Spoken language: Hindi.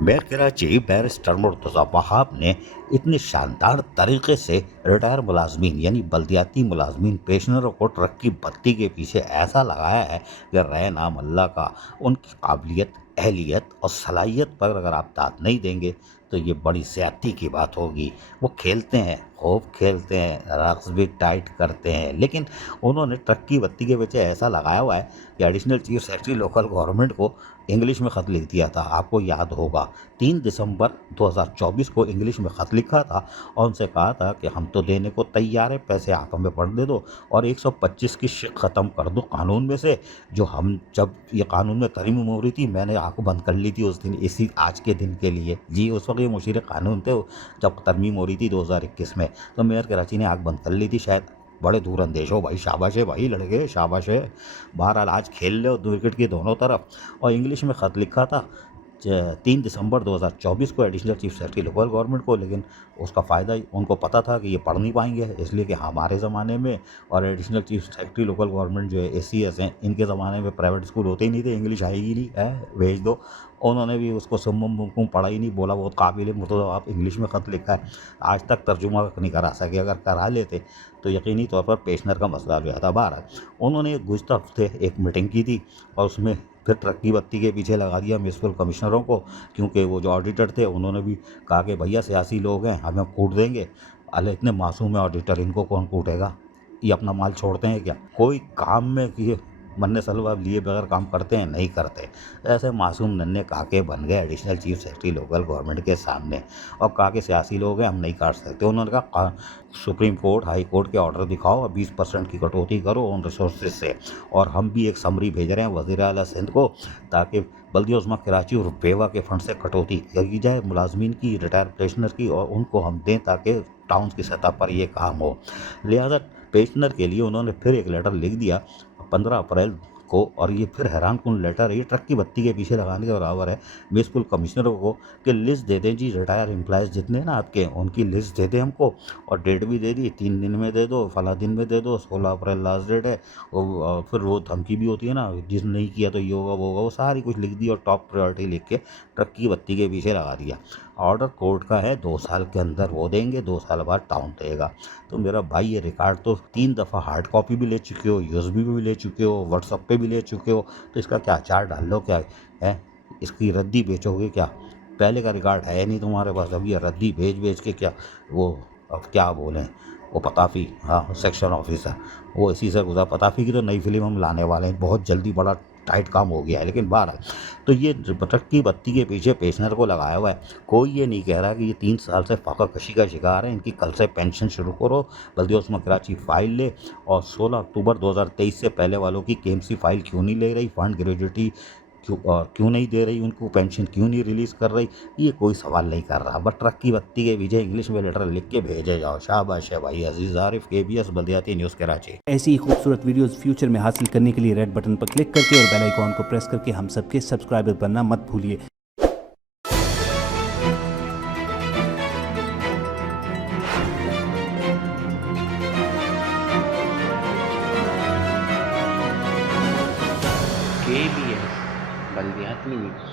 मेयर कराची बैरिस्टर मुर्तज़ा वहाब ने इतने शानदार तरीके से रिटायर मुलाजमीन यानी बल्दियाती मुलाजमीन पेंशनरों को ट्रक की बत्ती के पीछे ऐसा लगाया है कि रहे नाम अल्लाह का। उनकी काबिलियत, अहलियत और सलाहियत पर अगर आप दाद नहीं देंगे तो ये बड़ी ज़्यादती की बात होगी। वो खेलते हैं, खूब खेलते हैं, रक्स भी टाइट करते हैं, लेकिन उन्होंने ट्रक की बत्ती के पीछे ऐसा लगाया हुआ है कि additional chief secretary local government को इंग्लिश में ख़त लिख दिया था। आपको याद होगा 3 दिसंबर 2024 को इंग्लिश में ख़त लिखा था और उनसे कहा था कि हम तो देने को तैयार है, पैसे आप हमें पढ़ दे दो और 125 की शिक ख़त्म कर दो कानून में से। जो हम जब ये कानून में तरमीम हो रही थी, मैंने आंख बंद कर ली थी उस दिन, इसी आज के दिन के लिए। जी, उस वक्त ये मुशीर कानून थे जब तरमीम हो रही थी 2021 में, तो मेयर कराची ने आंख बंद कर ली थी शायद। बड़े दूर अंदेश हो भाई, शाबाश है भाई लड़के, शाबाश है। बहरहाल आज खेल ले विकेट की दोनों तरफ। और इंग्लिश में ख़त लिखा था 3 दिसंबर 2024 को additional chief secretary local government को, लेकिन उसका फ़ायदा उनको पता था कि ये पढ़ नहीं पाएंगे, इसलिए कि हमारे ज़माने में और additional chief secretary local government जो है ACS हैं, इनके ज़माने में प्राइवेट स्कूल होते ही नहीं थे, इंग्लिश आएगी नहीं है, भेज दो। उन्होंने भी उसको सुम्म बुक्कुम पढ़ा ही नहीं, बोला बहुत काबिल है मुर्तज़ा आप, इंग्लिश में ख़त लिखा है। आज तक तर्जुमा नहीं करा सके, अगर करा लेते तो यकीनी तौर पर पेशनर का मसला हो जाता। बहरहाल उन्होंने गुज़िश्ता हफ्ते एक मीटिंग की थी और उसमें फिर ट्रक की बत्ती के पीछे लगा दिया म्युनिसिपल कमिश्नरों को, क्योंकि वो जो ऑडिटर थे उन्होंने भी कहा कि भैया सियासी लोग हैं, हमें कूट देंगे। अरे इतने मासूम है ऑडिटर, इनको कौन कूटेगा, ये अपना माल छोड़ते हैं क्या? कोई काम में कि मन्ने सलवा लिए बगैर काम करते हैं? नहीं करते। ऐसे मासूम नन्हे काके बन गए additional chief secretary local government के सामने और कहा कि सियासी लोग हैं, हम नहीं काट सकते। उन्होंने कहा सुप्रीम कोर्ट, हाई कोर्ट के ऑर्डर दिखाओ और 20% की कटौती करो उन रिसोर्सेज से, और हम भी एक समरी भेज रहे हैं वज़ीर आला सिंध को ताकि बल्दिया उज़्मा कराची और बेवा के फंड से कटौती की जाए मुलाजमीन की, रिटायर पेंशनर की, और उनको हम दें ताकि टाउन की सतह पर ये काम हो। लिहाजा पेंशनर के लिए उन्होंने फिर एक लेटर लिख दिया 15 अप्रैल को, और ये फिर हैरान कुन लेटर है, ये ट्रक की बत्ती के पीछे लगाने के बराबर है म्युनिसिपल कमिश्नरों को कि लिस्ट दे दें जी, रिटायर एम्प्लॉयज़ जितने ना आपके, उनकी लिस्ट दे दें हमको, और डेट भी दे दी, 3 दिन में दे दो, फला दिन में दे दो, 16 अप्रैल लास्ट डेट है। और फिर वो धमकी भी होती है ना, जिसने नहीं किया तो ये होगा वो होगा, वो सारी कुछ लिख दी और टॉप प्रायोरिटी लिख के ट्रक की बत्ती के पीछे लगा दिया। ऑर्डर कोर्ट का है 2 साल के अंदर वो देंगे, 2 साल बाद टाउन देगा। तो मेरा भाई ये रिकॉर्ड तो 3 दफ़ा हार्ड कॉपी भी ले चुके हो, USB भी ले चुके हो, व्हाट्सअप पे भी ले चुके हो, तो इसका क्या अचार डाल लो क्या है? इसकी रद्दी बेचोगे क्या? पहले का रिकॉर्ड है नहीं तुम्हारे पास, अब ये रद्दी बेच के क्या वो, अब क्या बोलें, वो पताफी, हाँ सेक्शन ऑफिसर, वो इसी से गुजरा। पताफी की तो नई फिल्म हम लाने वाले हैं बहुत जल्दी, बड़ा टाइट काम हो गया है। लेकिन बहरहाल तो ये ट्रक की बत्ती के पीछे पेंशनर को लगाया हुआ है। कोई ये नहीं कह रहा कि ये 3 साल से फाका कशी का शिकार है, इनकी कल से पेंशन शुरू करो, बल्दिया उज़्मा कराची फाइल ले, और 16 अक्टूबर 2023 से पहले वालों की KMC फाइल क्यों नहीं ले रही, फंड ग्रेजुटी क्यों नहीं दे रही, उनको पेंशन क्यों नहीं रिलीज़ कर रही, ये कोई सवाल नहीं कर रहा। बट ट्रक की बत्ती के पीछे इंग्लिश में लेटर लिख के भेजे जाओ। शाबाश है भाई। अजीज़ आरिफ, KBS बल्दियाती न्यूज़ कराची। ऐसी ही खूबसूरत वीडियोस फ्यूचर में हासिल करने के लिए रेड बटन पर क्लिक करके और बेल आइकॉन को प्रेस करके हम सबके सब्सक्राइबर बनना मत भूलिए। KBS बल्दियाती न्यूज़।